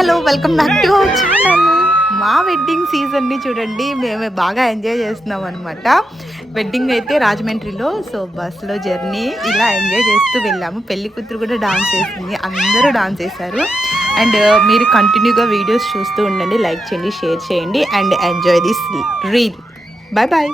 Hello welcome back to our channel. మా wedding సీజన్ని చూడండి, మేము బాగా ఎంజాయ్ చేస్తున్నాం అనమాట. వెడ్డింగ్ అయితే రాజమండ్రిలో, సో బస్లో జర్నీ ఇలా ఎంజాయ్ చేస్తూ వెళ్ళాము. పెళ్లి కూతురు కూడా డాన్స్ చేసింది, అందరూ డాన్స్ చేశారు. అండ్ మీరు కంటిన్యూగా వీడియోస్ చూస్తూ ఉండండి, లైక్ చేయండి, షేర్ చేయండి and enjoy this reel. Bye bye.